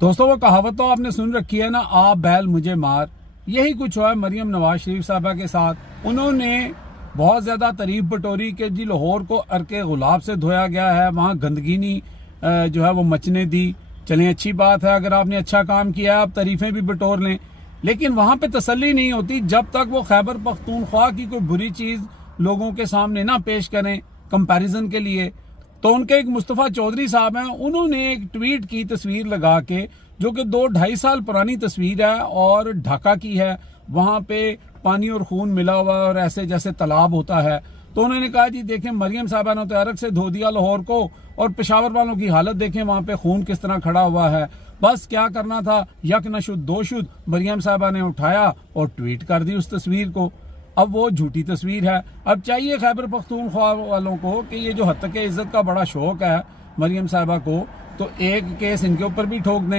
دوستوں وہ کہاوت تو آپ نے سن رکھی ہے نا، آپ بیل مجھے مار. یہی کچھ ہوا ہے مریم نواز شریف صاحبہ کے ساتھ. انہوں نے بہت زیادہ تعریف بٹوری کہ جی لاہور کو عرق غلاب سے دھویا گیا ہے، وہاں گندگی نہیں جو ہے وہ مچنے دی. چلیں اچھی بات ہے، اگر آپ نے اچھا کام کیا ہے آپ تعریفیں بھی بٹور لیں، لیکن وہاں پہ تسلی نہیں ہوتی جب تک وہ خیبر پختونخوا کی کوئی بری چیز لوگوں کے سامنے نہ پیش کریں کمپیریزن کے لیے. تو ان کے ایک مصطفیٰ چودھری صاحب ہیں، انہوں نے ایک ٹویٹ کی تصویر لگا کے، جو کہ 2-2.5 سال پرانی تصویر ہے اور ڈھاکہ کی ہے، وہاں پہ پانی اور خون ملا ہوا اور ایسے جیسے تالاب ہوتا ہے. تو انہوں نے کہا جی دیکھیں مریم صاحبہ نے تو عرق سے دھو دیا لاہور کو، اور پشاور والوں کی حالت دیکھیں وہاں پہ خون کس طرح کھڑا ہوا ہے. بس کیا کرنا تھا، یک نہ شد دو شد، مریم صاحبہ نے اٹھایا اور ٹویٹ کر دی اس تصویر کو. اب وہ جھوٹی تصویر ہے. اب چاہیے خیبر پختونخوا والوں کو کہ یہ جو حتیق عزت کا بڑا شوق ہے مریم صاحبہ کو، تو ایک کیس ان کے اوپر بھی ٹھوک دیں.